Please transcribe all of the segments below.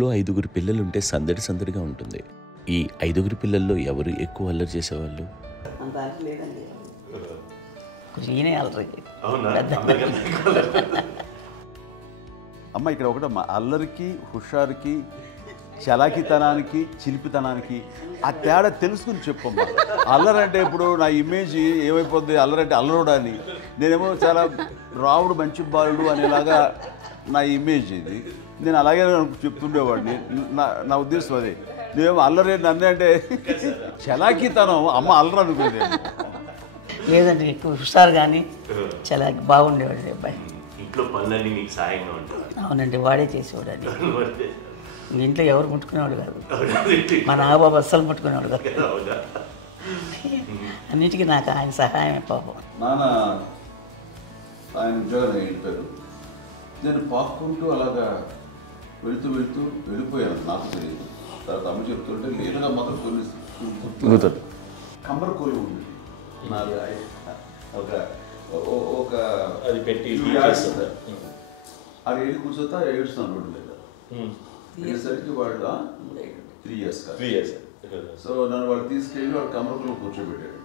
ఇంట్లో 5గురు పిల్లలుంటే సందడి సందడిగా ఉంటుంది. ఈ 5గురు పిల్లల్లో ఎవరు ఎక్కువ అల్లరి చేసేవాళ్ళు? అమ్మ ఇక్కడ ఒకటమ్మా, అల్లరికి, హుషారుకి, చలాకితనానికి, చిలిపితనానికి ఆ తేడా తెలుసుకుని చెప్పమ్మా. అల్లరంటే ఇప్పుడు నా ఇమేజ్ ఏమైపోద్ది, అల్లరంటే అల్లరుడు అని, నేనేమో చాలా రావుడు మంచి బాలుడు అనేలాగా నా ఇమేజ్ ఇది. నేను అలాగే చెప్తుండేవాడిని. నా ఉద్దేశం అదే. నేనేమో అల్లరి నన్నే అంటే చలాకితనం, అమ్మ అల్లరు అనుకునేది. లేదండి, ఎక్కువ హుషారు కానీ చాలా బాగుండేవాడు అబ్బాయి. ఇంట్లో పనులన్నీ మీకు సాయంగా ఉంటాయి? అవునండి, వాడే చేసేవాడు. అది ఇంట్లో ఎవరు ముట్టుకునేవాడు కాదు, మా నాగబాబు అస్సలు ముట్టుకునేవాడు కాదు. అన్నిటికీ నాకు ఆయన సహాయమే పాపం. నాన్న ఆయన ఉద్యోగం వెళ్ళిపోయారు. నేను పాక్కుంటూ అలాగా వెళుతూ వెళ్ళిపోయాను, నాకు తెలియదు. తర్వాత అమ్మ చెప్తుంటే లేదుగా మాత్రం కొన్ని కమ్మర కోలు ఉంది నాది. ఒక అది పెట్టి అది వెళ్ళి కూర్చోతా ఏడుస్తున్నాను రోడ్డు మీద. అయ్యేసరికి వాళ్ళు 3 years సో నన్ను వాళ్ళు తీసుకెళ్ళి వాడు కమ్మరకులో కూర్చోబెట్టాడు.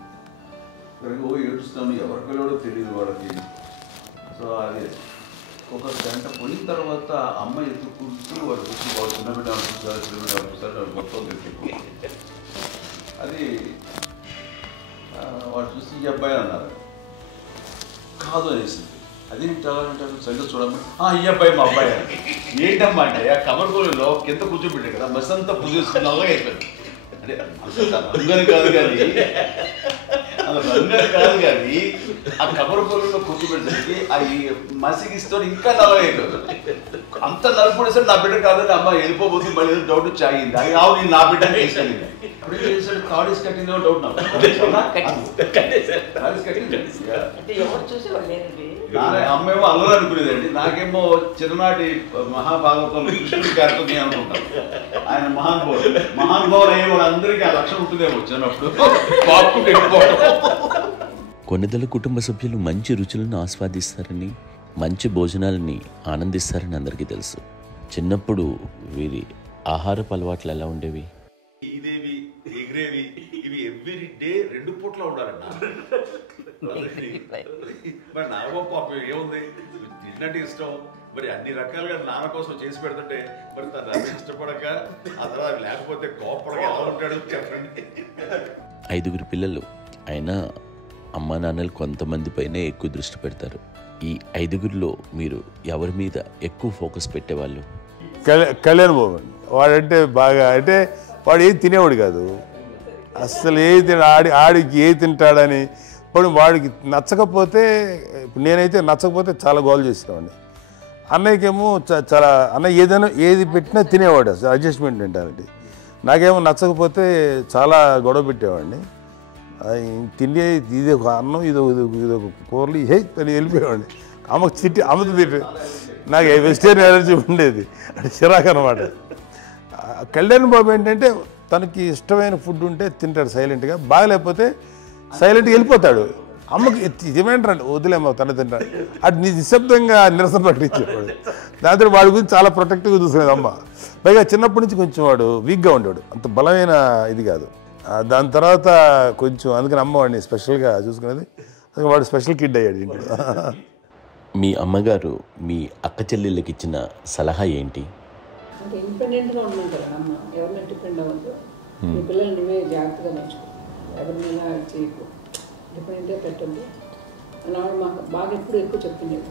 ఇక్కడికి ఏడుస్తాను, ఎవరికి వెళ్ళాడో తెలియదు వాళ్ళకి. సో అది ఒక గంట పోయిన తర్వాత అమ్మ ఎత్తుకుంటూ వాడు కూర్చో, వాడు చిన్నబిడ్డ చూస్తారు మొత్తం తెచ్చి అది వాడు చూసి ఈ అబ్బాయి అన్నారు. కాదు అనేసింది. అది చాలా అంటారు, సరిగ్గా చూడమ్మా, ఈ అబ్బాయి మా అబ్బాయి. ఏంటమ్మా అంటే ఆ కమర్గోళంలో కింద కూర్చోబెట్టాడు కదా, బస్ అంతా పూజేస్తుంది, అలాగే అయిపోయింది. అంటే రంగని కాదు కానీ ఆ కమర్గోళంలో కూర్చోబెట్టడానికి ఆ మసిగిస్తూ ఇంకా నల్లగా అయిపోతుంది. అంత నలుపుడేసరి నా బిడ్డ కాదని అమ్మ వెళ్ళిపోబోతుంది. మళ్ళీ డౌట్ వచ్చి ఆగింది. అది ఆవు నేను నా బిడ్డని తీసుకెళ్ళింది. అప్పుడు చేసాడు, కాలేజ్ కట్టిందో డౌట్ నాకు. అమ్మేమో అల్లరు అనుకునేదండి, నాకేమో చిన్ననాటి మహాభాగవతంలో కృష్ణుడి క్యారెక్టర్ అనుకుంటాను. ఆయన మహానుభావులు అయ్యే వాళ్ళందరికీ ఆ లక్షణం ఉంటుందేమో చిన్నప్పుడు. కొన్నిదల కుటుంబ సభ్యులు మంచి రుచులను ఆస్వాదిస్తారని, మంచి భోజనాలని ఆనందిస్తారని అందరికీ తెలుసు. చిన్నప్పుడు వీరి ఆహారపు అలవాట్లు ఎలా ఉండేవి? ఇదేవి ఎగిరేవి ఇవి ఎవ్రీ డే 2 పూట్ల ఉండాలండి. మరి నాగో పాపం ఏముంది, తిన్నట్టు ఇష్టం. మరి అన్ని రకాలుగా నాన్న కోసం చేసి పెడుతుంటే మరి తను అది ఇష్టపడక ఆ తర్వాత లేకపోతే కోపడగా ఎలా ఉంటాడు చెప్పండి. 5గురు పిల్లలు అయినా అమ్మా నాన్నలు కొంతమంది పైనే ఎక్కువ దృష్టి పెడతారు. ఈ 5గురిలో మీరు ఎవరి మీద ఎక్కువ ఫోకస్ పెట్టేవాళ్ళు? కళ్యాణ్ బాబు. వాడంటే బాగా, అంటే వాడు ఏది తినేవాడు కాదు అసలు. ఆడికి ఏది తింటాడని ఇప్పుడు వాడికి నచ్చకపోతే, ఇప్పుడు నేనైతే నచ్చకపోతే చాలా గోల్ చేసేవాడిని. అన్నయ్యకేమో చాలా, అన్నయ్య ఏదైనా ఏది పెట్టినా తినేవాడు, అసలు అడ్జస్ట్మెంట్ తింటానండి. నాకేమో నచ్చకపోతే చాలా గొడవ పెట్టేవాడిని. తిండి ఇది ఒక అన్నం, ఇదొక కూరలు అని వెళ్ళిపోయేవాడిని. అమ్మకు అమ్మతో తిట్టి నాకు వెజిటేరియన్ ఎలర్జీ ఉండేది, అంటే చిరాకు అనమాట. కళ్యాణ్ బాబు ఏంటంటే తనకి ఇష్టమైన ఫుడ్ ఉంటే తింటాడు సైలెంట్గా, బాగలేకపోతే సైలెంట్గా వెళ్ళిపోతాడు. అమ్మకి ఏమంటారండి, వదిలేమో తన తింటాడు, అటు నిశ్శబ్దంగా నిరసన ప్రకటించేవాడు. దాంతో వాడి గురించి చాలా ప్రొటెక్టివ్గా చూసుకునేది అమ్మ. పైగా చిన్నప్పటి నుంచి కొంచెం వాడు వీక్గా ఉండేవాడు, అంత బలమైన ఇది కాదు. దాని తర్వాత కొంచెం అందుకని అమ్మ వాడిని స్పెషల్గా చూసుకునేది. వాడు స్పెషల్ కిడ్ అయ్యాడు ఇంట్లో. మీ అమ్మగారు మీ అక్క చెల్లెళ్ళకి ఇచ్చిన సలహా ఏంటి? అంటే ఇండిపెండెంట్గా ఉండడం కదా అమ్మ, ఎవరిని డిపెండ్ అవ్వద్దు, మీ పిల్లలు నువ్వే జాగ్రత్తగా నేర్చుకో, ఎవరినైనా చేయకు, డిపెండెంట్గా పెట్టద్దు అని ఆవిడ మాకు బాగా ఎక్కువ చెప్తుండేది.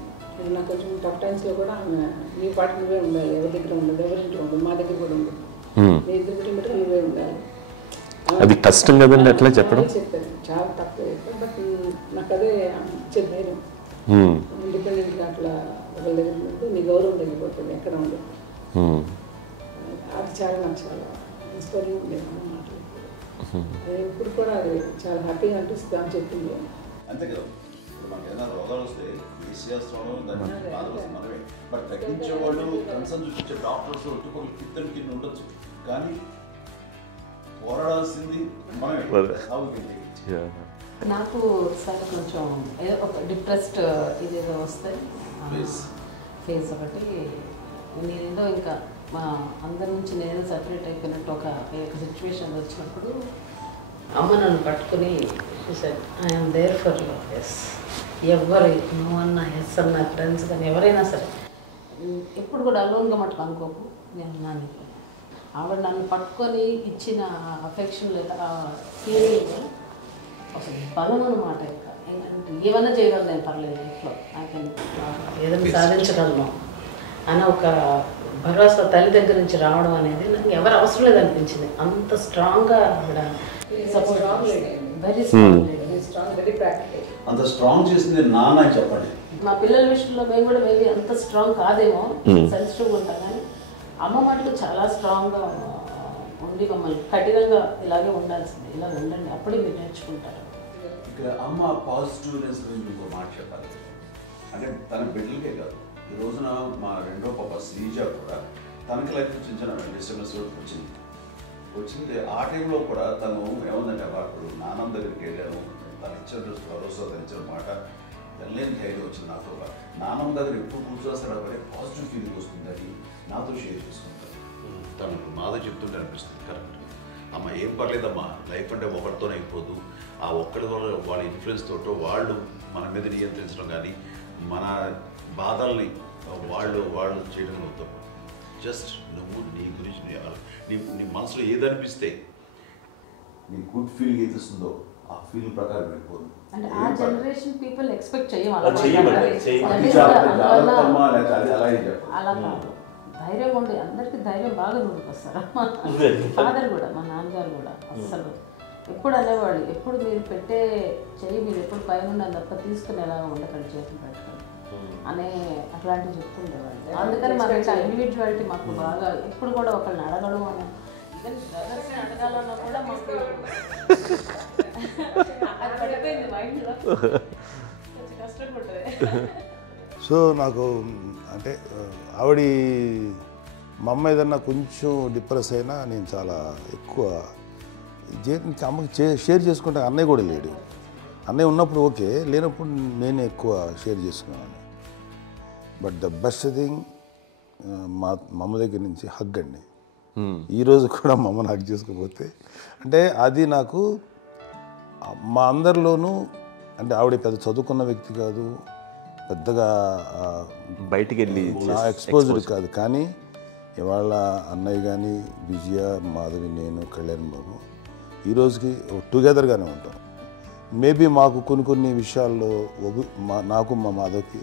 నాకు కొంచెం టఫ్ టైమ్స్లో కూడా ఆమె నీ పాటు నువ్వే ఉండాలి, ఎవరి దగ్గర ఉండదు, ఎవరింట్లో ఉండదు, మా దగ్గర కూడా ఉండదు, నీ ఇద్దరు పెట్టినట్టుగా నువ్వే ఉండాలి. అది కష్టం కదండి అట్లా చెప్పడం. చెప్పారు, చాలా తక్కువ చెప్పారు. బట్ నాకు అదే ఇచ్చేది ధైర్యం. ఇండిపెండెంట్గా అట్లా ఒకరి దగ్గర ఉంటే నీ గౌరవం తగ్గిపోతుంది, ఎక్కడ ఉండదు. అది చాలా నాకు చాలా ఇన్స్పైరింగ్ ఉండేది అన్న మాటలు. ఇప్పుడు కూడా అది చాలా హ్యాపీగా అనిపిస్తుంది అని చెప్పింది. అంతే కదా, మనకి ఏదైనా రోగాలు వస్తే వేసేస్తాం, దాన్ని బాధపడుతుంది మనమే. బట్ తగ్గించేవాళ్ళు, కన్సర్న్ చూపించే డాక్టర్స్ ఒట్టుకోలు కింద కింద ఉండొచ్చు, కానీ పోరాడాల్సింది మనమే. నాకు సార్ కొంచెం ఏదో ఒక డిప్రెస్డ్ ఇదేదో వస్తే ఫేస్ ఒకటి, నేనేదో ఇంకా మా అందరి నుంచి నేను సపరేట్ అయిపోయినట్టు ఒక సిచ్యువేషన్ వచ్చినప్పుడు అమ్మ నన్ను పట్టుకుని I'm there for you. Yes, ఎవరు నువ్వు అన్న ఎస్ అన్న ఫ్రెండ్స్ కానీ ఎవరైనా సరే ఎప్పుడు కూడా అలోన్గా మటుకు అనుకోకు, నేను నాన్న. ఆవిడ నన్ను పట్టుకొని ఇచ్చిన అఫెక్షన్ లేదా ఫీలింగ్ అసలు బలం అన్నమాట. ఏమైనా చేయగలను నేను, పర్లేదు లైఫ్లో నాకేం ఏదైనా సాధించగలను అన్న ఒక భరోసా తల్లి దగ్గర నుంచి రావడం అనేది నాకు ఎవరు అవసరం లేదనిపించింది. అంత స్ట్రాంగ్గా ఆవిడ support, very strong, very practical. అంత స్ట్రాంగ్ చేసింది నాన్న చెప్పండి. మా పిల్లల విషయంలో మేము కూడా మేబీ అంత స్ట్రాంగ్ కాదేమో, సెన్సిటివ్గా ఉంటాం, కానీ అమ్మ మటుకు చాలా స్ట్రాంగ్గా ఉండి మమ్మల్ని కఠినంగా ఇలాగే ఉండాల్సింది, ఇలా ఉండండి అప్పుడే మీరు నేర్చుకుంటారు. ఇక్కడ అమ్మ పాజిటివ్నెస్ గురించి ఇంకో మాట చెప్పాలి. అంటే తన బిడ్డలకే కాదు, ఈ రోజున మా రెండో పాప శ్రీజ కూడా తనకి లైఫ్ చిన్న చిన్న డిస్టర్బెన్స్ వచ్చింది. ఆ టైంలో కూడా తను ఏముందంటే అప్పుడు నాన్నమ్మ దగ్గరికి వెళ్ళాను, తను ఇచ్చిన భరోసా, తను ఇచ్చిన మాట వెళ్ళలేని ధైర్యం వచ్చింది నాకు. నాన్నమ్మ దగ్గర ఎప్పుడు కూర్చోస్తాడు అప్పుడే పాజిటివ్ ఫీలింగ్ వస్తుందని నాతో షేర్ చేసుకుంటాను. తను మాతో చెప్తుంటే అనిపిస్తుంది కరెక్ట్. అమ్మ ఏం పర్లేదమ్మా, లైఫ్ అంటే ఒకరితోనే అయిపోదు, ఆ ఒక్కరి వల్ల వాళ్ళ ఇన్ఫ్లుయెన్స్ తోటో వాళ్ళు మన మీద నియంత్రించడం కానీ మన బాధల్ని వాళ్ళు చేయడం అవుతాం. జస్ట్ నువ్వు నీ గురించి నీ మనసులో ఏదనిపిస్తే నీ గుడ్ ఫీలింగ్ ఏదిస్తుందో ఆ ఫీలింగ్ ప్రకారం వెళ్ళిపోదు. అంటే ఆ జనరేషన్ పీపుల్ ఎక్స్పెక్ట్ చేయం అలా కాదు. ధైర్యం ఉండి అందరికీ ధైర్యం బాగా నూరుకొస్తారు. ఫాదర్ కూడా, మా నాన్నగారు కూడా అస్సలు ఎప్పుడు అనేవాళ్ళు, ఎప్పుడు మీరు పెట్టే చెయ్యి మీరు ఎప్పుడు పైన తప్ప తీసుకుని ఎలా ఉండకండి, చేతులు పెట్టండి అనే అట్లాంటివి చెప్తుండేవాళ్ళు. అందుకని మాకు ఇండివిజువాలిటీ మాకు బాగా ఎప్పుడు కూడా ఒకళ్ళని అడగడం అని, ఈవెన్ బ్రదర్స్ని అడగాలన్నా కూడా మాకు అది పడిపోయింది మైండ్లో, కొంచెం కష్టంగా ఉంటుంది. సో నాకు అంటే ఆవిడ మా అమ్మ ఏదన్నా కొంచెం డిప్రెస్ అయినా నేను చాలా ఎక్కువ అమ్మకి షేర్ చేసుకుంటే అన్నయ్య కూడా లేడు. అన్నయ్య ఉన్నప్పుడు ఓకే, లేనప్పుడు నేనే ఎక్కువ షేర్ చేసుకున్నాను. బట్ ద బెస్ట్ థింగ్ మా అమ్మ దగ్గర నుంచి హగ్ అండి. ఈరోజు కూడా మా అమ్మని హగ్ చేసుకోకపోతే అంటే అది నాకు మా అందరిలోనూ, అంటే ఆవిడ పెద్ద చదువుకున్న వ్యక్తి కాదు, పెద్దగా బయటికి వెళ్ళి ఎక్స్పోజ్డ్ కాదు, కానీ ఇవాళ అన్నయ్య కానీ విజయ, మాధవి, నేను, కళ్యాణ్ బాబు ఈ రోజుకి టుగెదర్గానే ఉంటాం. మేబీ మాకు కొన్ని విషయాల్లో నాకు మా మాధవ్కి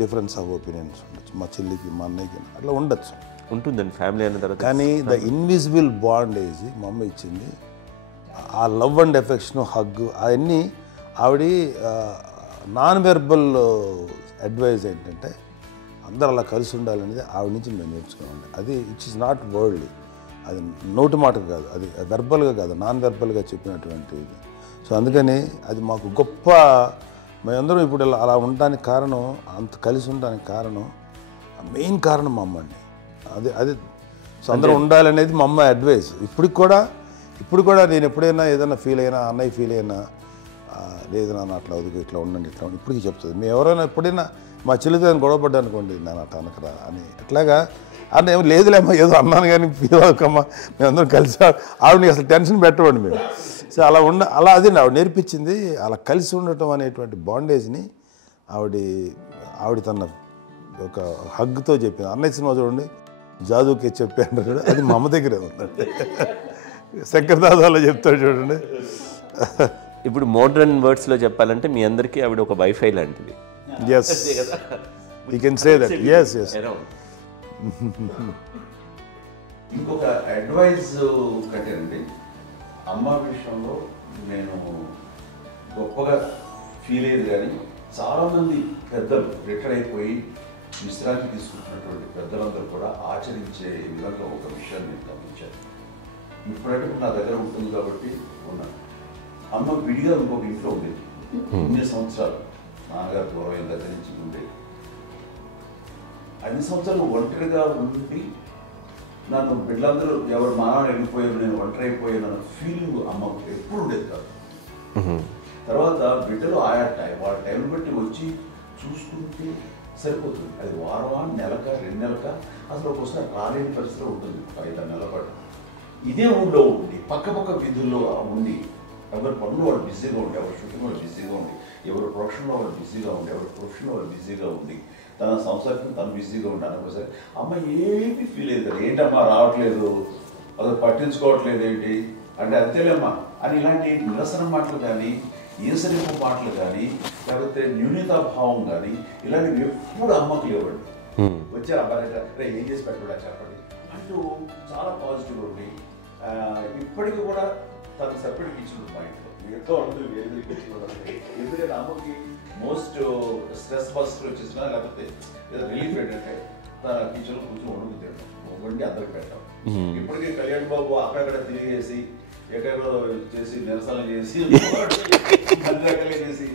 డిఫరెన్స్ ఆఫ్ ఒపీనియన్స్ ఉండొచ్చు, మా చెల్లికి మా అన్నయ్యకి అట్లా ఉండొచ్చు, ఉంటుందండి ఫ్యామిలీ అన్న తర్వాత. కానీ ద ఇన్విజిబుల్ బాండేజ్ మా అమ్మ ఇచ్చింది, ఆ లవ్ అండ్ ఎఫెక్షన్, హగ్, అవన్నీ ఆవిడ నాన్ వెర్బల్ అడ్వైజ్ ఏంటంటే అందరూ అలా కలిసి ఉండాలనేది ఆవిడ నుంచి మేము నేర్చుకున్నామండి. అది ఇట్స్ ఇస్ నాట్ వర్డ్లీ, అది నోటి మాట కాదు, అది వెర్బల్గా కాదు, నాన్ వెర్బల్గా చెప్పినటువంటి ఇది. సో అందుకని అది మాకు గొప్ప, మేమందరం ఇప్పుడు అలా ఉండడానికి కారణం, అంత కలిసి ఉండడానికి కారణం, మెయిన్ కారణం మా అమ్మ అండి. అది సో అందరూ ఉండాలనేది మా అమ్మ అడ్వైస్. ఇప్పుడు కూడా నేను ఎప్పుడైనా ఏదైనా ఫీల్ అయినా, అన్నయ్య ఫీల్ అయినా, లేదు నాన్న అట్లా వదుకు, ఇట్లా ఉండండి, ఇట్లా ఉండి ఇప్పటికీ చెప్తుంది. మేము ఎవరైనా ఎప్పుడైనా మా చెల్లితో గొడవపడ్డా అనుకోండి, నేను అట్లా అనకరా అని అట్లాగా అంటే ఏమో లేదులేమ్మా ఏదో అన్నాను కానీ ఫీల్ అవ్వకమ్మా, మేమందరం కలిసి ఆవిడని అసలు టెన్షన్ పెట్టమండి మేము. సో అలా అది ఆవిడ నేర్పించింది, అలా కలిసి ఉండటం అనేటువంటి బాండేజ్ని ఆవిడ తన ఒక హగ్తో చెప్పింది. అన్నయ్య సినిమా చూడండి, జాదూకే చెప్పాను చూడండి, అది మా అమ్మ దగ్గరే ఉందండి. శంకర్ దాదాలో చెప్తాడు చూడండి. ఇప్పుడు మోడ్రన్ వర్డ్స్లో చెప్పాలంటే మీ అందరికీ ఆవిడ ఒక వైఫై లాంటిది. Yes, you can say that. Yes yes. ఇంకొక అడ్వైజ్ కట్టండి, అమ్మ విషయంలో నేను గొప్పగా ఫీల్ అయ్యేది, కానీ చాలామంది పెద్దలు రిటైర్ అయిపోయి విశ్రాంతి తీసుకుంటున్నటువంటి పెద్దలందరూ కూడా ఆచరించే విధంగా ఒక విషయాన్ని నేను గమనించాను. ఇప్పుడంటే నా దగ్గర ఉంటుంది కాబట్టి ఉన్నాను. అమ్మ విడిగా ఇంకొక ఇంట్లో ఉండేది, 9 సంవత్సరాలు నాన్నగారు దూరం దగ్గర నుంచి ఉండేది. 5 సంవత్సరాలు ఒంటరిగా ఉండి నన్ను బిడ్డలందరూ ఎవరు మానవుడు వెళ్ళిపోయారు, నేను ఒంటరి అయిపోయాను అన్న ఫీలింగ్ అమ్మకు ఎప్పుడు ఉండేది కాదు. తర్వాత బిడ్డలు వాళ్ళ టైంని బట్టి వచ్చి చూసుకుంటూ సరిపోతుంది. అది వారమా, నెలక, 2 నెలక, అసలు ఒకసారి రాలేని పరిస్థితిలో ఉంటుంది 5-6 నెలల పాటు. ఇదే ఊళ్ళో ఉండి పక్క విధుల్లో ఉండి ఎవరి పనులు వాళ్ళు బిజీగా ఉండి, ఎవరి షూటింగ్ వాళ్ళు బిజీగా ఉండి, ఎవరి ప్రొఫెషన్లో వాళ్ళు బిజీగా ఉండి, ఎవరి ప్రొఫెషన్లో వాళ్ళు బిజీగా ఉండి, తన సంసారం తను బిజీగా ఉంటాను అనుకోసరి అమ్మ ఏమీ ఫీల్ అయ్యేది కదా, ఏంటమ్మా రావట్లేదు, అసలు పట్టించుకోవట్లేదు ఏంటి అంటే అంతేలేమ్మా అని ఇలాంటి నిరసన మాటలు కానీ, ఈసరింపు మాటలు కానీ, లేకపోతే న్యూనతాభావం కానీ ఇలాంటివి ఎప్పుడు అమ్మకు లేవండి. వచ్చారు అబ్బాయి ఏం చేసి పెట్టడా చెప్పండి అంటూ చాలా పాజిటివ్గా ఉండి ఇప్పటికీ కూడా తను సపరేట్ కిచెన్ మా ఇంట్లో మిగతా అందరూ వేరే కిచెన్. ఎందుకంటే అమ్మకి మోస్ట్ స్ట్రెస్ బస్టర్ వచ్చేసినా లేకపోతే ఏదో రిలీఫ్ ఏంటంటే తన కిచెన్లో కూర్చొని వండుకు తింటాం, వండి అందరికి పెట్టాం. ఇప్పటికీ కళ్యాణ్ బాబు అక్కడక్కడ తిరిగేసి ఎక్కడెక్కడో చేసి నిరసన చేసి అన్ని రకాలుగా చేసి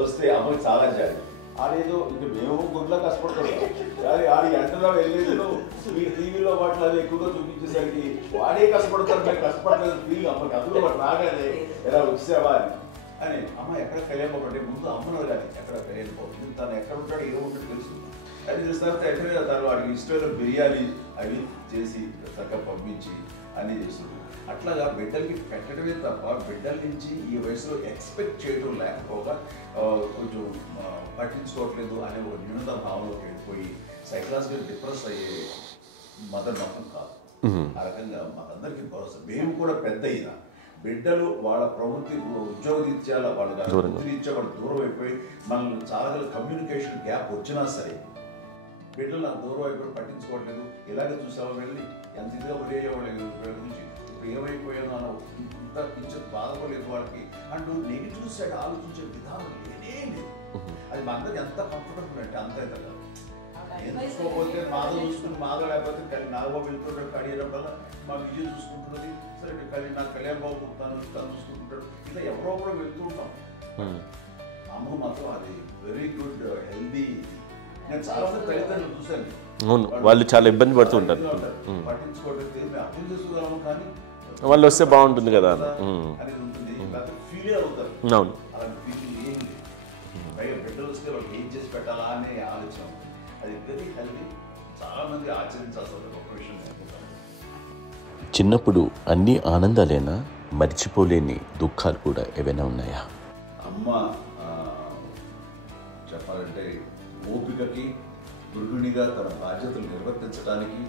వస్తే అమ్మకి చాలా జాలి. ఆడేదో ఇంక మేము గుడ్లా కష్టపడుతున్నాం కానీ ఆడి ఎంటలో వెళ్ళేది మీ టీవీలో వాటిలో అది ఎక్కువగా చూపించేసరికి వాడే కష్టపడతారు, మేము కష్టపడలేదు ఫీల్ అమ్మకి. అందులో వాడు రాగానే ఎలా వచ్చావా అని అమ్మ ఎక్కడ కళ్యాణ్ బాబు అంటే ముందు అమ్మలో కానీ ఎక్కడ కళ్యాణ్ బాబు తను ఎక్కడ ఉంటాడు ఏదో ఉంటుంది తెలుసు. అది చూసిన తర్వాత ఎక్కడ తను వాడికి ఇష్టమైన బిర్యానీ అవి చేసి చక్కగా పంపించి అన్నీ చేస్తుంది. అట్లాగా బిడ్డలకి పెట్టడమే తప్ప బిడ్డల నుంచి ఈ వయసులో ఎక్స్పెక్ట్ చేయడం లేకపోగా కొంచెం పట్టించుకోవట్లేదు అనే ఒక న్యూనత భావనలోకి వెళ్ళిపోయి సైకలాజికల్ డిప్రెస్ అయ్యే మదర్ మాత్రం కాదు. ఆ రకంగా మాకందరికీ భరోసా. మేము కూడా పెద్ద అయినా బిడ్డలు వాళ్ళ ప్రవృత్తి ఉద్యోగరీత్యాల వాళ్ళ వృత్తిరీత్యా వాళ్ళు దూరం అయిపోయి మనల్ని చాలా కమ్యూనికేషన్ గ్యాప్ వచ్చినా సరే బిడ్డలు నాకు దూరం అయిపోయి పట్టించుకోవట్లేదు. ఇలాగే చూసావా వెళ్ళి ఎంత ఇదిగా ఉదయ్యేవాళ్ళు గురించి ఇప్పుడు ఏమైపోయాను అని ఇంత కించెం బాధపడలేదు వాళ్ళకి అంటూ నెగిటివ్ సైడ్ ఆలోచించే విధానం లేనే లేదు. అది మా అందరికి ఎంత కంఫర్టబుల్ అంటే అంత అయితే కదా. ఎందుకోకపోతే మాధవ చూసుకుని మాధవ లేకపోతే నాగబాబు వెళ్తుంటాడు కడియడం వల్ల మా విజయ్ చూసుకుంటున్నది సరే నాకు కళ్యాణ్ బాబు తను చూసుకుంటాడు. ఇట్లా ఎవరో కూడా వెళ్తూ ఉంటాం. అమ్మ మాత్రం అది వెరీ గుడ్ హెల్దీ. నేను చాలా మంది తల్లిదండ్రులు చూశాను, వాళ్ళు చాలా ఇబ్బంది పడుతూ ఉంటారు. పట్టించుకోవట్లేదు అర్థం చేసుకోగలము కానీ వాళ్ళు వస్తే బాగుంటుంది కదా అనేది ఉంటుంది. ఫీల్ అవుతారు. అవును, అలాంటి ఫీలింగ్ ఏం లేదు. పైగా బిడ్డలు వస్తే వాళ్ళకి ఏం చేసి పెట్టాలా అనే ఆలోచన. అది వెరీ హెల్దీ. చాలా మంది ఆచరించాల్సిన గొప్ప విషయం. చిన్నప్పుడు అన్ని ఆనందాలేనా, మర్చిపోలేని దుఃఖాలు కూడా ఏవైనా ఉన్నాయా? అమ్మ చెప్పాలంటే ఓపికకి, గృహిణిగా తన బాధ్యతలు నిర్వర్తించడానికి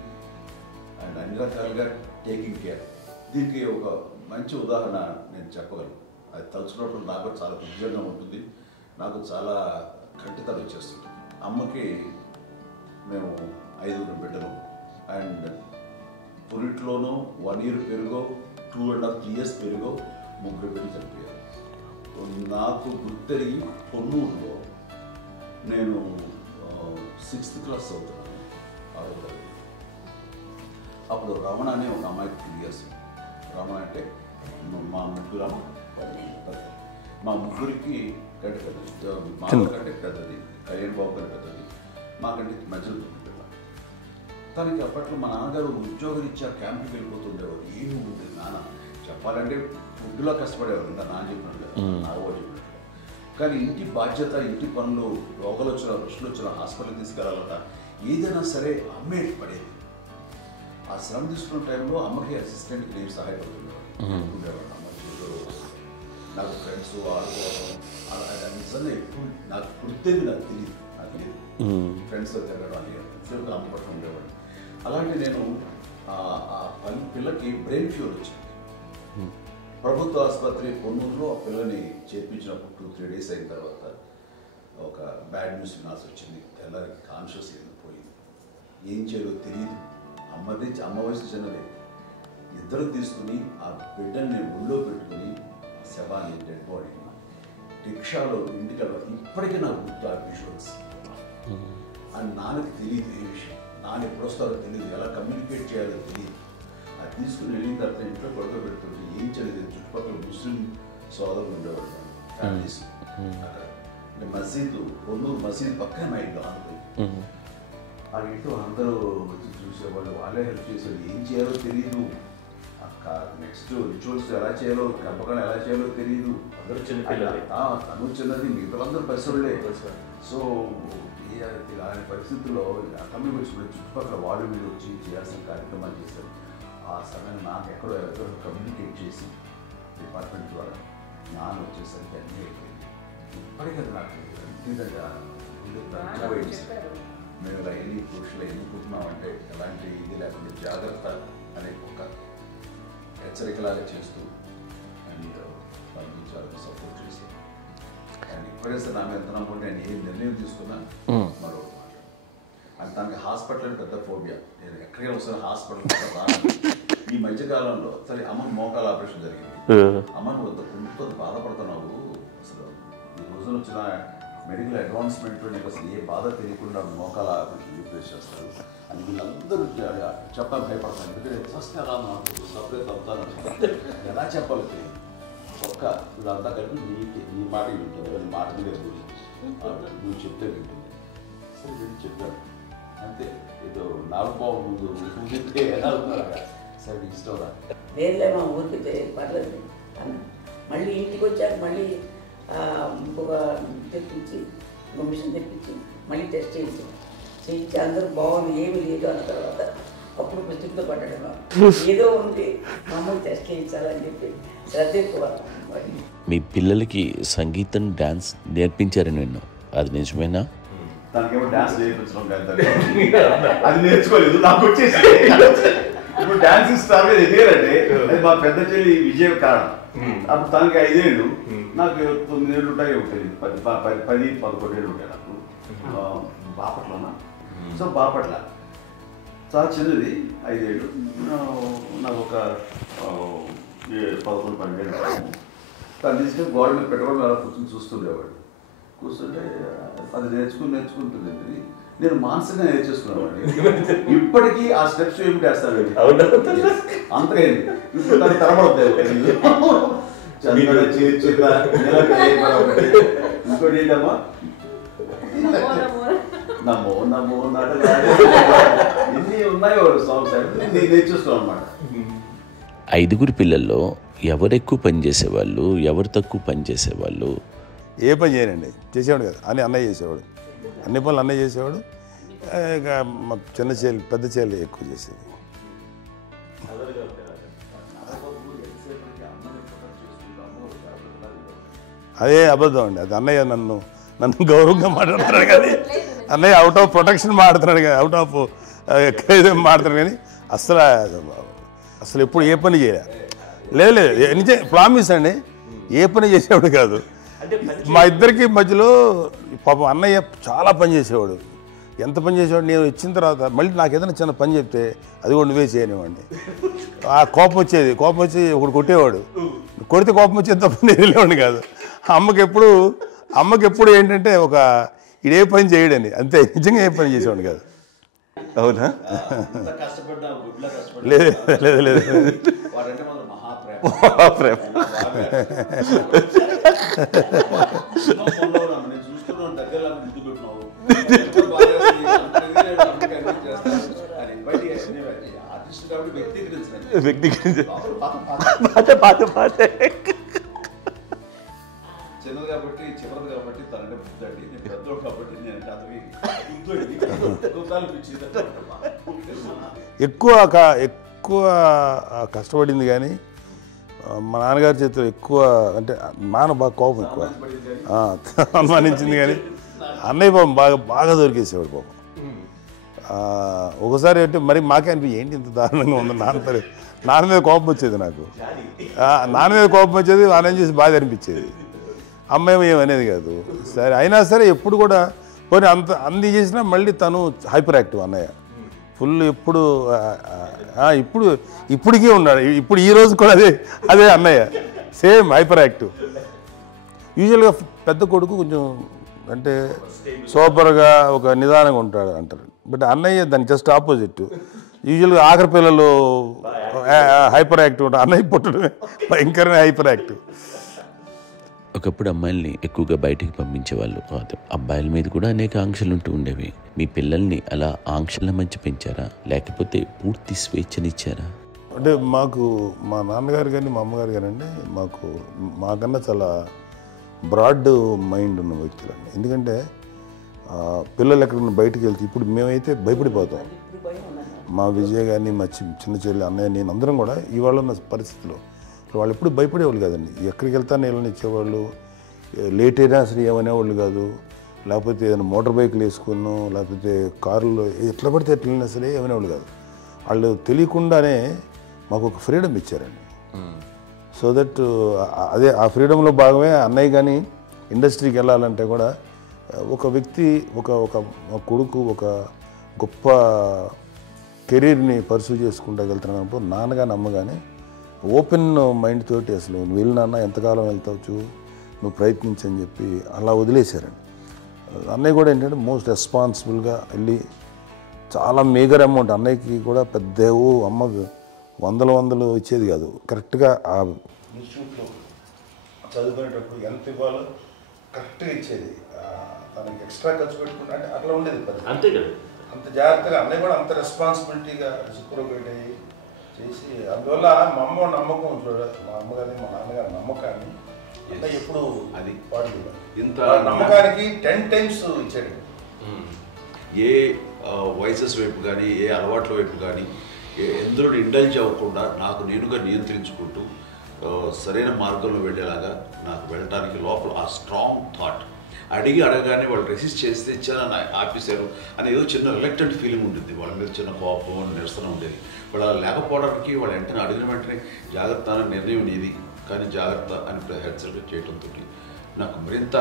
అండ్ అన్ని రకాలుగా టేకింగ్ కేర్. దీనికి ఒక మంచి ఉదాహరణ నేను చెప్పగలను. అది తలుచుకున్నప్పుడు నాకు చాలా ఉద్యోగంగా ఉంటుంది, నాకు చాలా కంటితలు వచ్చేస్తుంది. అమ్మకి మేము 5 బిడ్డలు అండ్ పురిట్లోనూ 1 year పెరుగో 2.5 years పెరుగో 3 బిడ్డలు చనిపోయారు. నాకు గుర్తెరిగి పొన్నూరులో నేను 6th class చదువుతున్నాను. అప్పుడు రమణ అనే ఒక అమ్మాయికి 2 years. రమణ అంటే మా ముగ్గురికి కంటే పెద్దది, మా కంటే పెద్దది, కళ్యాణ్ బాబు కంటే పెద్దది, మాకంటే మధ్యలో పిల్ల. తనకి అప్పట్లో మా నాన్నగారు ఉద్యోగరీత్యా క్యాంపుకి వెళ్ళిపోతుండేవారు. ఏమి ఉంటుంది నాన్న చెప్పాలంటే ఫుడ్లో కష్టపడేవారు. ఇంకా నాన్న చెప్పినట్టు నాగబాబు చెప్పినట్టు. కానీ ఇంటి బాధ్యత, ఇంటి పనులు, రోగాలు వచ్చినా రుచులు వచ్చినా హాస్పిటల్కి తీసుకెళ్ళాలట ఏదైనా సరే అమ్మే పడేది. ఆ శ్రమ తీసుకున్న టైంలో అమ్మకి అసిస్టెంట్కి నేను సహాయపడుతుండేవాడు. అమ్మ నాకు ఫ్రెండ్స్ ఆడుకోవడం అలా నిజంగా ఎప్పుడు నాకు గుర్తేది నాకు తెలియదు. ఫ్రెండ్స్తో తిరగడం అని సేపు అమ్మ పట్ల ఉండేవాడు. అలాంటి నేను ఆ పిల్లకి బ్రెయిన్ ఫ్యూర్ వచ్చింది. ప్రభుత్వ ఆసుపత్రి పొన్నూరులో ఆ పిల్లని చేర్పించినప్పుడు 2-3 days అయిన తర్వాత ఒక బ్యాడ్ న్యూస్ వినాల్సి వచ్చింది. తెల్లరికి కాన్షియస్ పోయింది. ఏం చేయాలో తెలియదు. అమ్మ వయసు చిన్నదే. ఇద్దరు తీసుకుని ఆ బిడ్డల్ని ఒళ్ళో పెట్టుకుని శవాన్ని, డెడ్ బాడీని రిక్షాలో ఇంటికి ఇప్పటికీ నాకు గుర్తు ఆ విజువల్స్. అని నాన్నకి తెలియదు ఏ విషయం, నాన్న ఎప్పుడు వస్తారో తెలియదు, ఎలా కమ్యూనికేట్ చేయాలో తెలియదు. అది తీసుకుని వెళ్ళిన తర్వాత ఇంట్లో పడుకోబెడుతుంటే ఏం చేయలేదు. చుట్టుపక్కల ముస్లిం సోదరులు ఉండేవాళ్ళు, ఫ్యామిలీస్. అక్కడ మసీదు, పొన్నూరు మసీదు పక్కన మా ఇంట్లో ఆనుకుంది. ఆ ఇంట్లో అందరూ వచ్చి చూసేవాళ్ళు, వాళ్ళే హెల్ప్ చేసేవాళ్ళు. ఏం చేయాలో తెలియదు. ఆ నెక్స్ట్ రిచువల్స్ ఎలా చేయాలో, పెంపకం ఎలా చేయాలో తెలియదు. తను చిన్నది, మిగతాలందరూ పరిసరులే. సో ఇలాంటి పరిస్థితుల్లో కమ్యూనిటీ వచ్చిన చుట్టుపక్కల వాళ్ళు వీళ్ళు వచ్చి చేయాల్సిన కార్యక్రమాలు చేశారు. ఆ సమయంలో నాకు ఎక్కడో కమ్యూనికేట్ చేసి డిపార్ట్మెంట్ ద్వారా నాన్న వచ్చేసరికి అన్నీ అయిపోయింది. ఇప్పటికీ నాకు మేము ఇలా ఎన్ని పురుషులు ఎన్నుకుంటున్నామంటే ఎలాంటి ఇది లేకుండా జాగ్రత్త అనే ఒక హెచ్చరికలాగా చేస్తూ అండ్ వాళ్ళకి చాలా సపోర్ట్ చేసి అండ్ ఇప్పుడైతే నా మీద ఎంత నమ్ముకుంటే నేను ఏ నిర్ణయం తీసుకున్నా మరో అండ్ తనకి హాస్పిటల్ అంటే పెద్ద ఫోబియా. నేను ఎక్కడికైనా వస్తాను హాస్పిటల్ రాను. ఈ మధ్యకాలంలో సరే అమ్మకి మోకాల ఆపరేషన్ జరిగింది. అమ్మ నువ్వు కొంత బాధపడుతున్నావు, అసలు ఈ రోజున వచ్చిన మెడికల్ అడ్వాన్స్మెంట్ నీకు అసలు ఏ బాధ తెలియకుండా మోకాల ఆపరేషన్ రీప్లేస్ చేస్తారు అని వీళ్ళందరూ చెప్పాలి భయపడతాను. ఎందుకంటే ఫస్ట్ ఎలా నాకు సపరేట్ అవుతాను ఎలా చెప్పాలి తెలియదు. ఒక్క వీళ్ళంతా కలిపి నీ మాట వింటుంది, వాళ్ళ మాట మీద నువ్వు చెప్తే వింటుంది. సరే నేను చెప్పాను అంతే. ఏదో నాకు బాగుండు చెప్తే ఎలా అవుతున్నారా సరే ఇష్టం రా లేదులే మా ఊరికి పర్లేదు అన్న. మళ్ళీ ఇంటికి వచ్చాక మళ్ళీ ఇంకొక తెప్పించి ఇంకో మిషన్ తెప్పించి మళ్ళీ టెస్ట్ చేయించి అందరూ బాగుంది ఏమీ లేదు అన్న తర్వాత అప్పుడు పుస్తకంతో పడ్డాడు. ఏదో ఉంది మామూలు టెస్ట్ చేయించాలని చెప్పి శ్రద్ధ ఎక్కువ. మీ పిల్లలకి సంగీతం డాన్స్ నేర్పించారని విన్నాం, అది నిజమేనా? తనకేమో డాన్స్ నేర్పించడం అది నేర్చుకోలేదు, నాకు వచ్చేసి ఇప్పుడు డాన్స్ స్టార్ మీద ఎదిగారంటే అది మా పెద్ద చెల్లి విజయం కారణం. అప్పుడు తనకి 5 ఏళ్ళు, నాకు 9 ఏళ్ళు ఉంటాయి, తెలియదు 10-11 ఏళ్ళు ఉంటాయి నాకు. బాపట్లనా? సో బాపట్ల చాలా చిన్నది, 5 ఏళ్ళు. నాకు ఒక 11-12 ఏళ్ళు. తను తీసుకొని గోడ మీద పెట్టుకోవడం అలా కూర్చొని చూస్తుండేవాడు. కూర్చుంటే అది నేర్చుకుంటుంది. నేను మానసికంగా నేర్చేసుకున్నామండి. ఇప్పటికీ ఆ స్టెప్స్ ఏమిటి వేస్తాను అంతగా ఇప్పుడు దాన్ని తరబడతాయి. ఇంకోటి ఏంటమ్మా నమ్మో నమ్మో ఎన్ని ఉన్నాయో సాంగ్స్ నేను నేర్చేస్తాను అనమాట. 5 పిల్లల్లో ఎవరు ఎక్కువ పని చేసేవాళ్ళు, ఎవరు తక్కువ పని చేసేవాళ్ళు? ఏ పని చేయనండి, చేసేవాడు కదా అని అన్నయ్య చేసేవాడు. అన్ని పనులు అన్నయ్య చేసేవాడు. ఇక మా చిన్న చెల్లి పెద్ద చెల్లి ఎక్కువ చేసేది. అదే అబద్ధం అండి, అది అన్నయ్య నన్ను గౌరవంగా మాట్లాడుతున్నాడు కానీ అన్నయ్య అవుట్ ఆఫ్ ప్రొటెక్షన్ మాట్లాడుతున్నాడు కానీ అవుట్ ఆఫ్ మాట్లాడుతున్నాడు కానీ అసలు ఎప్పుడు ఏ పని చేయలే. లేదు నిజం ప్రామిస్ అండి, ఏ పని చేసేవాడు కాదు. మా ఇద్దరికి మధ్యలో పాపం అన్నయ్య చాలా పని చేసేవాడు. ఎంత పని చేసేవాడు, నేను ఇచ్చిన తర్వాత మళ్ళీ నాకు ఏదైనా చిన్న పని చెప్తే అది కూడా నువ్వే చేయనివ్వండి. ఆ కోపం వచ్చేది, కోపం వచ్చి ఒకడు కొట్టేవాడు. కొడితే కోపం వచ్చేది తప్ప నేను వెళ్ళేవాడిని కాదు. అమ్మకి ఎప్పుడు ఏంటంటే ఒక ఇదే పని చేయడని, అంతే. నిజంగా ఏ పని చేసేవాడిని కాదు. అవునా? లేదు లేదు లేదు మహాప్రేమ. చిన్నది కాబట్టి చివరిది కాబట్టి తనంటే బుద్ధండి, నేను పెద్దోడు కాబట్టి నేను ఎక్కువ కష్టపడింది కానీ మా నాన్నగారి చేతిలో ఎక్కువ అంటే నాన్న బాగా కోపం ఎక్కువ అనుమానించింది కానీ అన్నయ్య పాపం బాగా దొరికేసేవాడు పాపం. ఒకసారి అంటే మరి మాకే అనిపి ఏంటి ఇంత దారుణంగా ఉంది నాన్న మీద కోపం వచ్చేది నాకు. నాన్న మీద కోపం వచ్చేది, ఆయన చేసి బాధ అనిపించేది. అమ్మాయి ఏమనేది కాదు. సరే అయినా సరే ఎప్పుడు కూడా పోనీ అంది చేసినా మళ్ళీ తను హైపర్ యాక్టివ్ అన్నయ్య ఫుల్. ఇప్పటికీ ఉన్నాడు. ఇప్పుడు ఈ రోజు కూడా అదే అన్నయ్య సేమ్ హైపర్ యాక్టివ్. యూజువల్గా పెద్ద కొడుకు కొంచెం అంటే సూపర్గా ఒక నిదానంగా ఉంటాడు అంటారు. బట్ అన్నయ్య దానికి జస్ట్ ఆపోజిట్. యూజువల్గా ఆఖరి పిల్లలు హైపర్ యాక్టివ్ ఉంటారు, అన్నయ్య పుట్టడమే భయంకరమైన హైపర్ యాక్టివ్. ఒకప్పుడు అమ్మాయిల్ని ఎక్కువగా బయటికి పంపించేవాళ్ళు, అబ్బాయిల మీద కూడా అనేక ఆంక్షలు ఉంటూ ఉండేవి. మీ పిల్లల్ని అలా ఆంక్షల మధ్య పెంచారా, లేకపోతే పూర్తి స్వేచ్ఛనిచ్చారా? అంటే మాకు మా నాన్నగారు కానీ మా అమ్మగారు కానండి మాకన్నా చాలా బ్రాడ్ మైండ్ ఉన్న వ్యక్తులండి. ఎందుకంటే పిల్లలు ఎక్కడన్నా బయటకు వెళ్తే ఇప్పుడు మేమైతే భయపడిపోతాం. మా విజయ్ కానీ మా చిన్న చెల్లి అన్నయ్య నేను అందరం కూడా ఇవాళ ఉన్న పరిస్థితిలో వాళ్ళు ఎప్పుడు భయపడేవాళ్ళు కాదండి. ఎక్కడికి వెళ్తాను నీళ్ళని ఇచ్చేవాళ్ళు, లేట్ అయినా అసలు ఏమనేవాళ్ళు కాదు. లేకపోతే ఏదైనా మోటార్ బైక్లు వేసుకున్నాం, లేకపోతే కారులో ఎట్లా పడితే ఎట్లయినా సరే ఏమనేవాళ్ళు కాదు. వాళ్ళు తెలియకుండానే మాకు ఒక ఫ్రీడమ్ ఇచ్చారండి. సో దట్ అదే ఆ ఫ్రీడంలో భాగమే అన్నయ్య కానీ ఇండస్ట్రీకి వెళ్ళాలంటే కూడా ఒక వ్యక్తి ఒక కొడుకు ఒక గొప్ప కెరీర్ని పర్సూ చేసుకుంటూ వెళ్తున్నప్పుడు నాన్నగాని అమ్మగానే ఓపెన్ మైండ్ తోటి అసలు నువ్వు వెళ్ళినా ఎంతకాలం వెళ్తావు నువ్వు ప్రయత్నించని చెప్పి అలా వదిలేశారండి. అన్నయ్య కూడా ఏంటంటే మోస్ట్ రెస్పాన్సిబుల్గా వెళ్ళి చాలా మేజర్ అమౌంట్ అన్నయ్యకి కూడా పెద్ద అమ్మకు వందలు ఇచ్చేది కాదు. కరెక్ట్గా ఆ ఇన్స్టిట్యూట్లో చదువుకునేటప్పుడు ఎంత ఇవ్వాలో కరెక్ట్గా ఇచ్చేది. తనకి ఎక్స్ట్రా ఖర్చు పెట్టుకుంటే అంటే అట్లా ఉండేది అంతే కదా. అంత జాగ్రత్తగా అన్నయ్య కూడా అంత రెస్పాన్సిబిలిటీగా రిసిప్రోకేట్ అయ్యి చేసి అందువల్ల మా అమ్మ నమ్మకం మా అమ్మగారిని మా నాన్నగారి నమ్మకాన్ని అన్నయ్య ఎప్పుడు అది వాడు ఇంత నమ్మకానికి 10 times ఇచ్చాడు. ఏ వయసెస్ వైపు కానీ ఏ అలవాట్ల వైపు కానీ ఎందులో ఇండల్జ్ అవ్వకుండా నాకు నేనుగా నియంత్రించుకుంటూ సరైన మార్గంలో వెళ్ళేలాగా నాకు వెళ్ళడానికి లోపల ఆ స్ట్రాంగ్ థాట్ అడగగానే వాళ్ళు రెసిస్ట్ చేస్తే ఇచ్చారని ఆపేశారు అని ఏదో చిన్న రిలక్టెంట్ ఫీలింగ్ ఉంటుంది. వాళ్ళ మీద చిన్న కోపం నిరసన ఉండేది. వాళ్ళు అలా లేకపోవడానికి వాళ్ళు వెంటనే అడిగిన వెంటనే జాగ్రత్త అనే నిర్ణయం నీది కానీ జాగ్రత్త అని హెచ్చరిక చేయడంతో నాకు మరింత